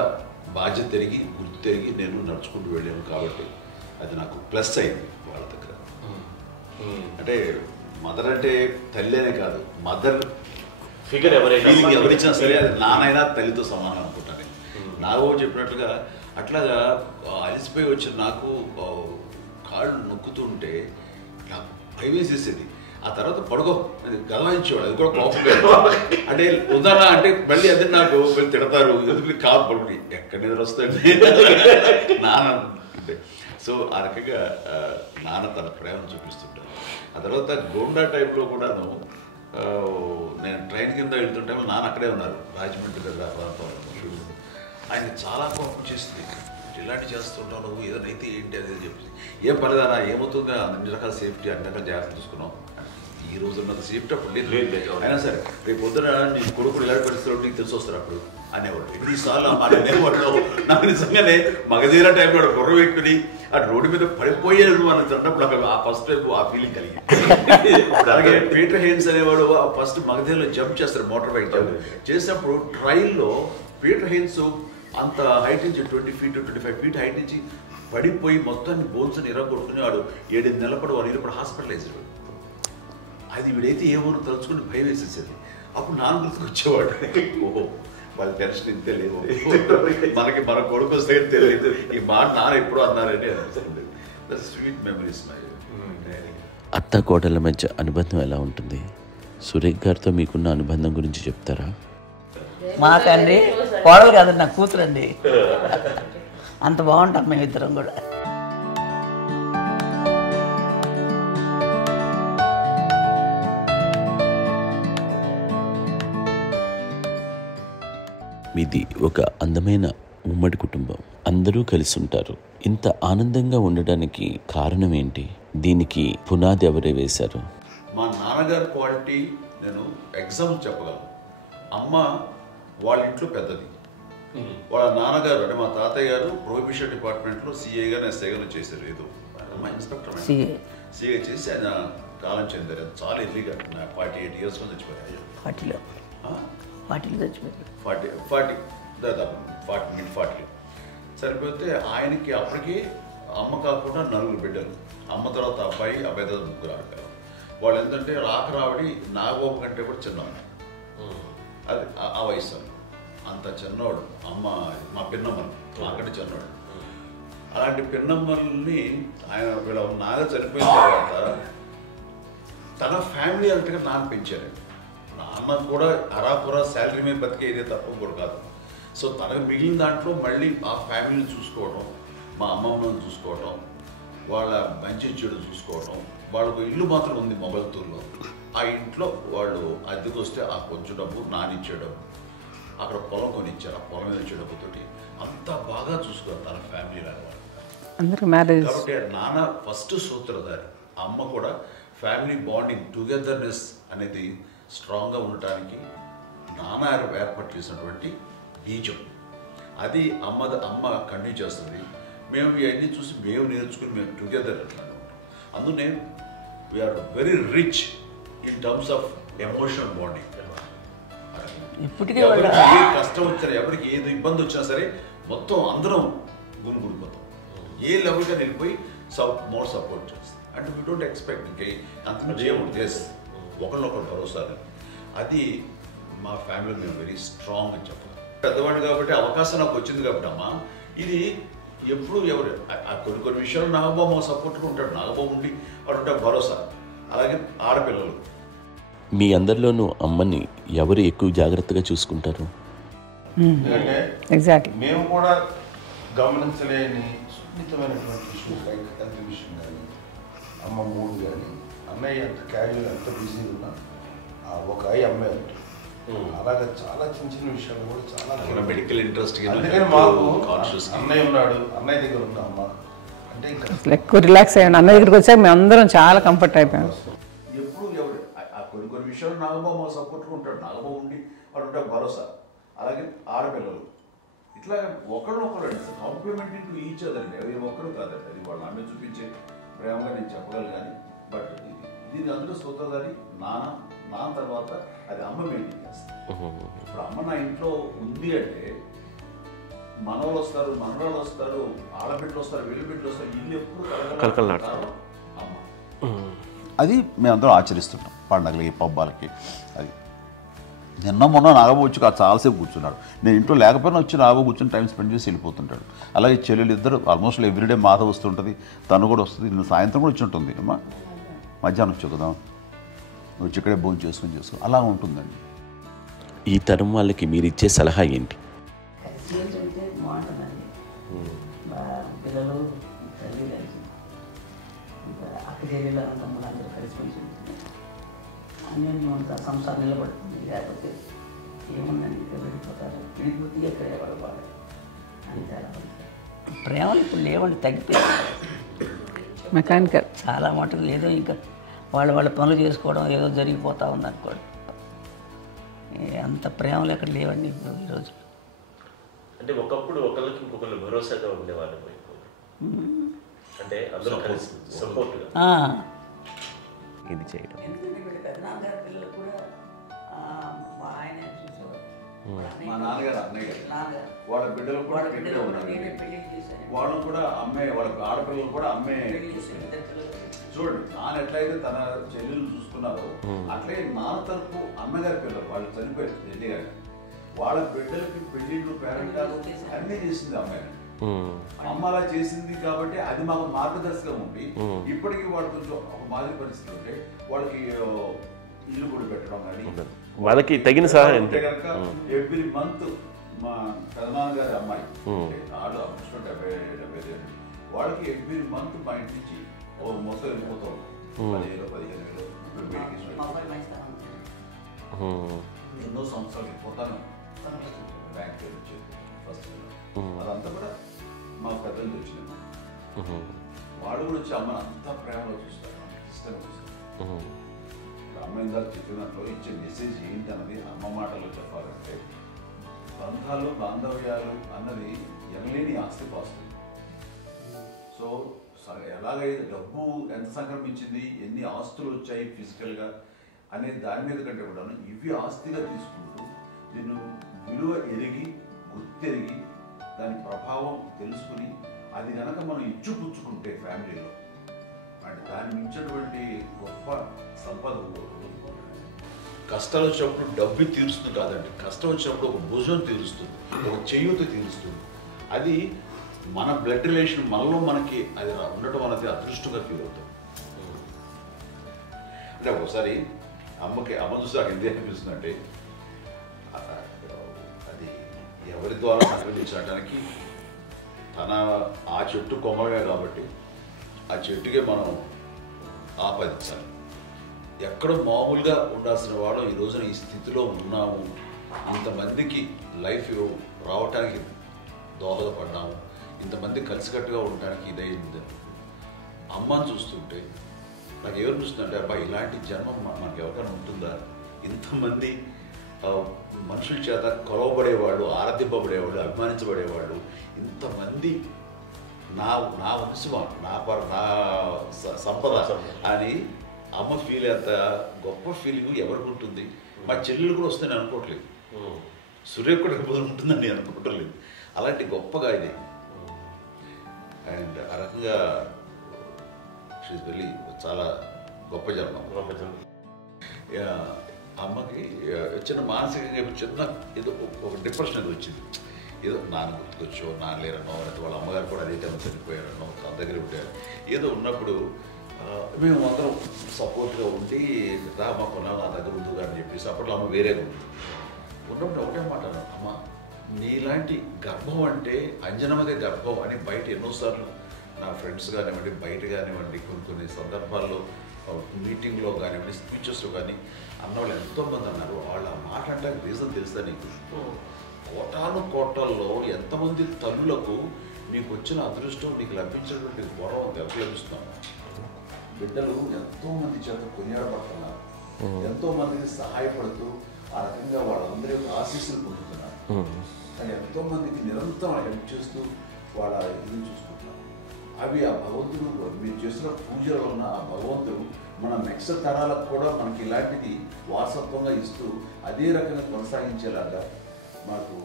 బాధ్యత తిరిగి గుర్తు తిరిగి నేను నడుచుకుంటూ వెళ్ళాను. కాబట్టి అది నాకు ప్లస్ అయింది వాళ్ళ దగ్గర. అంటే మదర్ అంటే తల్లి అనే కాదు, మదర్ ఫిగర్ ఎవరిచ్చినా సరే అది నానైనా తల్లితో సమానం అనుకుంటాను. నాకు చెప్పినట్లుగా అట్లాగా అలిసిపోయి వచ్చిన నాకు కాళ్ళు నొక్కుతుంటే నాకు భయం వేసేసేది. ఆ తర్వాత పడుకో గలవాయించేవాడు, అది కూడా కోపం. అంటే ఉదాహరణ అంటే మళ్ళీ అదే నాకు తిడతారు ఎందుకు కాదు పడుకుని ఎక్కడ నిద్ర వస్తాయండి నాన్న అంటే. సో ఆ రకంగా నాన్న తన ప్రేమను చూపిస్తుంటాను. ఆ తర్వాత గోండా టైంలో కూడాను నేను ట్రైన్ కింద వెళ్తుంటే నాన్న అక్కడే ఉన్నారు రాజమండ్రి దగ్గర ప్రాంతంలో. ఆయన చాలా కోపం చేస్తుంది, ఇలాంటి చేస్తుంటావు నువ్వు ఏదైనా అయితే ఏంటి అనేది చెప్పి ఏం పర్లేదన్నా ఏమవుతుందో అన్ని రకాల సేఫ్టీ అన్ని రకాల జాగ్రత్తలు చూసుకున్నాం. ఈ రోజు ఉన్నంత సేఫ్టీ అప్పుడు లేదు. అయినా సరే రేపు పొద్దున నీ కొడుకులు ఇలాంటి పరిస్థితులు నీకు తెలిసి వస్తారు అప్పుడు అనేవాడు. ఎన్నిసార్లు ఆ మాట అనేవాడు. నాకు నిజంగానే మగధీర టైంలో గుర్ర పెట్టుకుని ఆ రోడ్డు మీద పడిపోయేది అని అన్నప్పుడు నాకు ఆ ఫస్ట్ టైం ఆ ఫీలింగ్ కలిగింది. అలాగే పీటర్ హెయిన్స్ అనేవాడు ఫస్ట్ మగధీరలో జంప్ చేస్తారు, మోటార్ బైక్ జంప్ చేసినప్పుడు ట్రైల్లో పీటర్ హెయిన్స్ అంత హైట్ నుంచి 20 feet 25 feet హైట్ నుంచి పడిపోయి మొత్తాన్ని బోన్స్ని ఇరగొట్టుకుని వాడు 7 నెలల పాటు వాడు ఇరప్పుడు హాస్పిటలైజ్డ్. అది వీడైతే ఏమో తలుచుకుని భయం వేసేసేది. అప్పుడు నాన్న గుర్తుకు వచ్చేవాడు, ఓహో వాళ్ళ టెన్షన్ ఇంతే లేదు, మనకి మన కొడుకు వస్తే తెలియదు ఈ మాట నాన్న ఎప్పుడు అన్నారని అనిపిస్తుంది. Sweet memories. అత్త కోడళ్ళ మధ్య అనుబంధం ఎలా ఉంటుంది? సురేఖ్ గారితో మీకున్న అనుబంధం గురించి చెప్తారా? మాకండి కోడలు కాదు నా కూతురండి, అంత బాగుంటాం మేమిద్దరం కూడా. మీది ఒక అందమైన ఉమ్మడి కుటుంబం, అందరూ కలిసి ఉంటారు. ఇంత ఆనందంగా ఉండడానికి కారణం ఏంటి? దీనికి పునాది ఎవరే వేశారు? మా నాన్నగారి క్వాలిటీ నేను ఎగ్జాంపుల్ చెప్పగలను. అమ్మ వాళ్ళ ఇంట్లో పెద్దది, వాళ్ళ నాన్నగారు అంటే మా తాతయ్య గారు ప్రొహిబిషన్ డిపార్ట్మెంట్లో సిఐగా ఎస్ఐగా చేశారు. ఏదో మా ఇన్స్పెక్టర్ సిఐ చేసి ఆయన కాలం చెందారు. చాలా ఎర్లీగా 48 years చచ్చిపోయారు. 40 చచ్చిపోయారు. 40 దాదాపు 40 సరిపోతే ఆయనకి అప్పటికి అమ్మ కాకుండా 4 బిడ్డలు. అమ్మ తర్వాత అబ్బాయి తర్వాత 3 ఆడతారు. వాళ్ళు ఏంటంటే రాకరావడి నాగోప కంటే కూడా చిన్నవాడు. అది ఆ వయసు అంత చిన్నవాడు. అమ్మ మా పిన్నమ్మలు నాకంటే చిన్నవాడు. అలాంటి పిన్నమ్మల్ని ఆయన వీళ్ళ నాగ చనిపోయిన తర్వాత తన ఫ్యామిలీ అంతగా నాన్న పెంచారు. నాన్న కూడా అరాపురా శాలరీ మీద బతికేదే తప్ప కూడా కాదు. సో తనకు మిగిలిన దాంట్లో మళ్ళీ ఆ ఫ్యామిలీని చూసుకోవడం, మా అమ్మమ్మని చూసుకోవటం, వాళ్ళ మంచి చెడు చూసుకోవటం. వాళ్ళకు ఇల్లు మాత్రం ఉంది మొగల్తూరులో. ఆ ఇంట్లో వాళ్ళు అద్దెకు వస్తే ఆ కొంచెం డబ్బు నానిచ్చే డబ్బు, అక్కడ పొలం కొనిచ్చారు, ఆ పొలం ఇచ్చే డబ్బుతోటి అంతా బాగా చూసుకోరు తన ఫ్యామిలీ లాగా. కాబట్టి నాన్న ఫస్ట్ సూత్రధారి, అమ్మ కూడా ఫ్యామిలీ బాండింగ్ టుగెదర్నెస్ అనేది స్ట్రాంగ్గా ఉండటానికి నాన్న ఏర్పాటు చేసినటువంటి బీజం. అది అమ్మ కంటిన్యూ చేస్తుంది. మేము ఇవన్నీ చూసి మేము నేర్చుకుని మేము టుగెదర్ అట్లాగా ఉంటాం. అందునే we are very rich in terms of emotional bonding. ఎవరికి ఏ కష్టం వచ్చినా, ఎవరికి ఏది ఇబ్బంది వచ్చినా సరే మొత్తం అందరం గుమిగూడిపోతాం. ఏ లెవెల్గా వెళ్ళిపోయి మోర్ సపోర్ట్ చేస్తాం. అంటే వీ డోంట్ ఎక్స్పెక్ట్ ఇంకే అంతమంది ఏముంటుంది చేసి ఒకరినొకరు భరోసా. అది మా ఫ్యామిలీ మేము వెరీ స్ట్రాంగ్ అని చెప్పాలి. పెద్దవాడు కాబట్టి అవకాశం నాకు వచ్చింది కాబట్టి అమ్మ, ఇది ఎప్పుడు ఎవరు కొన్ని విషయాలు నాగబాబు మా సపోర్ట్గా ఉంటాడు. నాగబాబు ఉండి వాడు ఉంటే భరోసా. అలాగే ఆడపిల్లలు. మీ అందరిలోనూ అమ్మని ఎవరు ఎక్కువ జాగ్రత్తగా చూసుకుంటారు? ఎందుకంటే ఎగ్జాక్ట్లీ మేము కూడా గమనించలేని సున్నితమైనటువంటి ఇష్యూస్ లైక్ హెల్త్ విషయం కానీ, అమ్మ మూడు కానీ, అన్నయ్య ఎంత క్యాజువల్ ఎంత బిజీ ఉన్నా ఒక అమ్మాయి ఉంటుంది. అలాగే చాలా చిన్న చిన్న విషయాలు కూడా చాలా మెడికల్ ఇంట్రెస్ట్. అందుకని మాకు అన్నయ్య ఉన్నాడు, అన్నయ్య దగ్గర ఉన్న అమ్మ అంటే ఇంకా ఎక్కువ రిలాక్స్ అయ్యాను. అన్న దగ్గరికి వచ్చాక మేము అందరం చాలా కంఫర్ట్ అయిపోయాం. ఎప్పుడు ఎవరు కొన్ని విషయాలు నాగబాబు మా సపోర్ట్గా ఉంటాడు. నాగబాబు ఉండి వాడు ఉంటే భరోసా. అలాగే ఆడపిల్లలు ఇట్లా ఒకరినొకరు అండి కాంప్లిమెంటింగ్ టు ఈచ్ అదర్ అండి. అవి ఒక్కరు కాదండి, అది వాళ్ళ నాన్న చూపించే ప్రేమగా నేను చెప్పగలను. కానీ బట్ దీని అందరూ సూత్రధారి నాన్న తర్వాత అది అమ్మ మెయింటైన్ చేస్తుంది. ఇప్పుడు అమ్మ నా ఇంట్లో ఉంది అంటే మనవాళ్ళు వస్తారు, మనవాళ్ళు వస్తారు, ఆడబిడ్డలు వస్తారు, వీళ్ళ బిడ్డలు వస్తారు, ఇల్లు ఎప్పుడు కలకలాడతారు అమ్మ. అది మేమందరం ఆచరిస్తుంటాం పండగలకి, పబ్బాలకి. అది నిన్న మొన్న నాగబాబు వచ్చి చాలాసేపు కూర్చున్నాడు. నేను ఇంట్లో లేకపోయినా వచ్చి నాగబాబు కూర్చొని టైం స్పెండ్ చేసి వెళ్ళిపోతుంటాడు. అలాగే చెల్లెలు ఇద్దరు ఆల్మోస్ట్ ఎవ్రీడే మాత వస్తుంటుంది, తను కూడా వస్తుంది. నిన్న సాయంత్రం కూడా వచ్చి ఉంటుంది. అమ్మా మధ్యాహ్నం వచ్చి కదా వచ్చి ఇక్కడే భోజనం చేసుకుని అలా ఉంటుందండి. ఈ తరం వాళ్ళకి మీరు ఇచ్చే సలహా ఏంటి? ఏంటంటే బాగుంటుందండి. పిల్లలు తల్లి కలిసి ఇంకా అక్కడేళ్ళ తమ్ముడు అందరూ కలిసిపోయి ఉంటుంది. అన్నీ సంసారం నిలబడుతుంది. లేకపోతే ఏముందండి ఇక్కడ వెళ్ళిపోతారు, విడిపోతే ఎక్కడే పడవాలి అంతే. ప్రేమలు ఇప్పుడు లేవండి, తగ్గిపోయాయి. మెకానికల్ చాలా మటుకు ఏదో ఇంకా వాళ్ళ పనులు చేసుకోవడం ఏదో జరిగిపోతూ ఉంది అనుకోండి. అంత ప్రేమలు ఎక్కడ లేవండి ఇప్పుడు ఈరోజు. అంటే ఒకప్పుడు ఒకళ్ళకి ఇంకొకళ్ళు భరోసాగా ఉండేవాళ్ళు, అంటే అందరూ కలిసి సపోర్ట్గా ఇది చేయడం. ఎందుకంటే వీళ్ళ పెద్దనాన్నగారి పిల్లలు కూడా ఆయన చూసేవారు. మా నాన్నగారు అన్నయ్య గారు వాళ్ళ బిడ్డలు కూడా ఇక్కడే ఉన్నారు. నేనే పెళ్లి చేశాను. వాళ్ళు కూడా అమ్మే, వాళ్ళ ఆడపిల్లలు కూడా అమ్మే. చూడండి నాన్న ఎట్లయితే తన చెల్లెలు చూసుకున్నారో అట్లే నాన్న తరపు అమ్మగారి పిల్లలు వాళ్ళు చనిపోయారు చెల్లి గారి, వాళ్ళ బిడ్డలకి పెళ్లిళ్ళు పేరెంటాలు అన్నీ చేసింది అమ్మాయి. అమ్మ అలా చేసింది కాబట్టి అది మాకు మార్గదర్శకం ఉంది. ఇప్పటికీ వాళ్ళు కొంచెం ఒక మాదిరి పరిస్థితి ఉంటే వాళ్ళకి ఇల్లు కూడా పెట్టడం కానీ వాళ్ళకి తగిన సహాయం కనుక ఎవ్రీ మంత్ మా పెదనాన్న గారి అమ్మాయి వాళ్ళు ఆల్మోస్ట్ 70 వాళ్ళకి ఎవ్రీ మంత్ మా ఇంటి నుంచి మొత్తం వెళ్ళిపోతాం 10,000-15,000 ఎన్నో సంవత్సరాలు వెళ్ళిపోతాను బ్యాంక్ నుంచి ఫస్ట్. అదంతా కూడా మా పెద్దలు వచ్చింది. వాడు కూడా వచ్చి అమ్మని అంతా ప్రేమలో చూస్తారు, ఇష్టంగా చూస్తారు. అమ్మ ఇందాక చెప్పినట్లు ఇచ్చే మెసేజ్ ఏంటి అన్నది అమ్మ మాటల్లో చెప్పాలంటే బంధాలు బాంధవ్యాలు అన్నది ఎనలేని ఆస్తిపాస్తులు. సో ఎలాగైతే డబ్బు ఎంత సంక్రమించింది, ఎన్ని ఆస్తులు వచ్చాయి ఫిజికల్గా అనే దాని మీద కంటే కూడా ఇవి ఆస్తిగా తీసుకుంటూ దీన్ని విలువ ఎరిగి గుర్తెరిగి దాని ప్రభావం తెలుసుకుని అది కనుక మనం ఇచ్చుపుచ్చుకుంటే ఫ్యామిలీలో అంటే దాన్ని మించినటువంటి గొప్ప సంపద. కష్టాలు వచ్చినప్పుడు డబ్బు తీరుస్తుంది కాదండి, కష్టం వచ్చినప్పుడు ఒక భుజం తీరుస్తుంది, ఒక చేయూత తీరుస్తుంది. అది మన బ్లడ్ రిలేషన్ మనలో మనకి అది ఉండటం అనేది అదృష్టంగా ఫీల్ అవుతాం. అంటే ఒకసారి అమ్మ చూసి నాకు ఎందుకు అనిపిస్తుంది అంటే అది ఎవరి ద్వారా అనుగ్రహించడానికి తన ఆ చెట్టు కొమ్మగా కాబట్టి ఆ చెట్టుకే మనం ఆపాదించాలి. ఎక్కడో మామూలుగా ఉండాల్సిన వాళ్ళం ఈ రోజున ఈ స్థితిలో ఉన్నాము, ఇంతమందికి లైఫ్ రావటానికి దోహదపడ్డాము, ఇంతమంది కలిసికట్టుగా ఉండడానికి ఇదైంది. అమ్మని చూస్తుంటే నాకు ఏమనిపిస్తుందంటే అబ్బా ఇలాంటి జన్మం మనకి ఎవరికైనా ఉంటుందా? ఇంతమంది మనుషుల చేత కొలవబడేవాళ్ళు, ఆరాధింపబడేవాళ్ళు, అభిమానించబడేవాళ్ళు, ఇంతమంది నా వంశమా, నా సంపద అని అమ్మ ఫీల్ అంత గొప్ప ఫీలింగ్ ఎవరికి ఉంటుంది? మా చెల్లెలు కూడా వస్తే నేను అనుకోవట్లేదు, సూర్య కూడా ఉంటుందని నేను అనుకోవట్లేదు. అలాంటి గొప్పగా ఇది. అండ్ ఆ రకంగా షీఈస్ వెరీ చాలా గొప్ప జన్మ. అమ్మకి చిన్న మానసికంగా చిన్న ఏదో ఒక డిప్రెషన్ అది వచ్చింది. ఏదో నాన్న గుర్తుకొచ్చో, నాన్న లేరనో, లేకపోతే వాళ్ళ అమ్మగారు కూడా అదే టైం చనిపోయారనో, తన దగ్గర ఉంటారు ఏదో ఉన్నప్పుడు మేము అందరం సపోర్ట్గా ఉండి మా కొన్నాం నా దగ్గర ఉందిగా అని చెప్పేసి అప్పట్లో అమ్మ వేరేగా ఉంది. ఉన్నప్పుడు ఒకటే మాట అమ్మ, నీలాంటి గర్భం అంటే అంజనమ్మదే గర్భం అని బయట ఎన్నోసార్లు నా ఫ్రెండ్స్ కానివ్వండి, బయట కానివ్వండి, కొన్ని సందర్భాల్లో మీటింగ్లో కానివ్వండి, స్పీచెస్లో కానీ అన్నవాళ్ళు ఎంతోమంది అన్నారు. వాళ్ళ మాట అంటే రీజన్ తెలుసా నీకు? కోటాను కోటల్లో ఎంతమంది తల్లులకు నీకు వచ్చిన అదృష్టం, నీకు లభించినటువంటి గౌరవం ఎవరికి లభిస్తున్నాం? బిడ్డలు ఎంతోమంది చేత కొనియాడబడుతున్నారు, ఎంతోమందికి సహాయపడుతూ ఆ రకంగా వాళ్ళందరి యొక్క ఆశీస్సులు పొందుతున్నారు. కానీ ఎంతోమందికి నిరంతరం హెల్ప్ చేస్తూ వాళ్ళ ఇది చూసుకుంటున్నారు. అవి ఆ భగవంతుడు మీరు చేస్తున్న పూజలో ఉన్న ఆ భగవంతుడు మన నెక్స్ట్ తరాలకు కూడా మనకి ఇలాంటిది వారసత్వంగా ఇస్తూ అదే రకంగా కొనసాగించేలాగా మాకు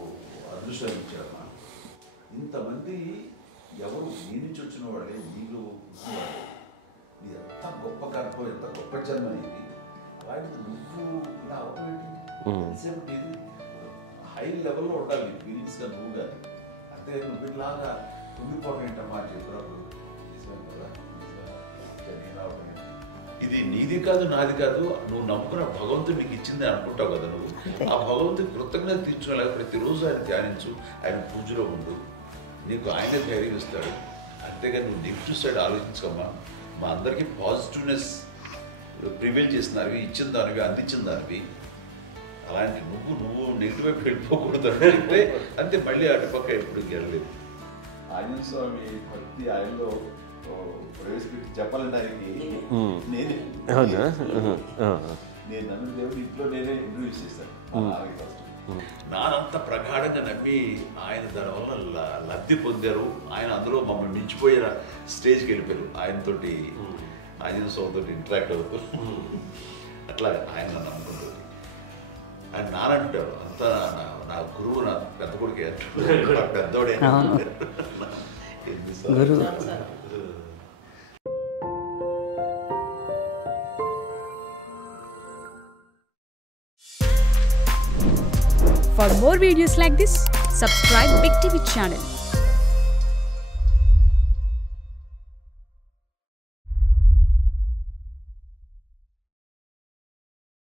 అదృష్టాన్ని ఇచ్చారు. ఇంతమంది ఎవరు నీ నుంచి వచ్చిన వాళ్ళే, నీళ్ళు నీ ఎంత గొప్ప గర్భం, ఎంత గొప్ప జన్మ నీది. అలాంటిది నువ్వు ఇలా అవటమేంటి? హై లెవెల్లో ఉండాలి ఫీలింగ్స్గా నువ్వు కానీ. అంతే నువ్వు ఇలాగా కుంగిపోవడం ఏంటమ్మా అని చెప్పినప్పుడు ఇది నీది కాదు, నాది కాదు, నువ్వు నమ్ముకున్న భగవంతుడు నీకు ఇచ్చింది అనుకుంటావు కదా. నువ్వు ఆ భగవంతుడి కృతజ్ఞత తీర్చుకోలేక ప్రతిరోజు ఆయన ధ్యానించు, ఆయన పూజలో ఉండు, నీకు ఆయనే ధైర్యం ఇస్తాడు. అంతేగాని నువ్వు నెగిటివ్ సైడ్ ఆలోచించకమ్మా. మా అందరికీ పాజిటివ్నెస్ ప్రివైల్ చేసిన దానివి, ఇచ్చిన దానివి, అందించిన దానివి. అలాంటి నువ్వు నెగిటివ్ వైపు వెళ్ళిపోకూడదు అంటే అంతే. మళ్ళీ అటుపక్క ఎప్పుడు గెలలేదు. ఆంజనేయ స్వామి భక్తి ఆయనలో ప్రవేశపెట్టి చెప్పాలంటే ఆయనకి నేనే నేను నన్ను దేవుడు ఇంట్లో నేనే ఇంట్రడ్యూస్ చేశాను. నానంత ప్రగాఢంగా నమ్మి ఆయన దానివల్ల లబ్ధి పొందారు. ఆయన అందులో మమ్మల్ని మించిపోయిన స్టేజ్కి వెళ్ళిపోయారు. ఆయనతోటి ఆంజనేయ స్వామితో ఇంటరాక్ట్ అవుతూ అట్లా ఆయన నమ్ముకుంటుంది. ఆయన నానంటారు అంతా నా గురువు, నా పెద్ద కొడుకే అంటాడు, పెద్దోడే. For more videos like this, subscribe Big TV channel.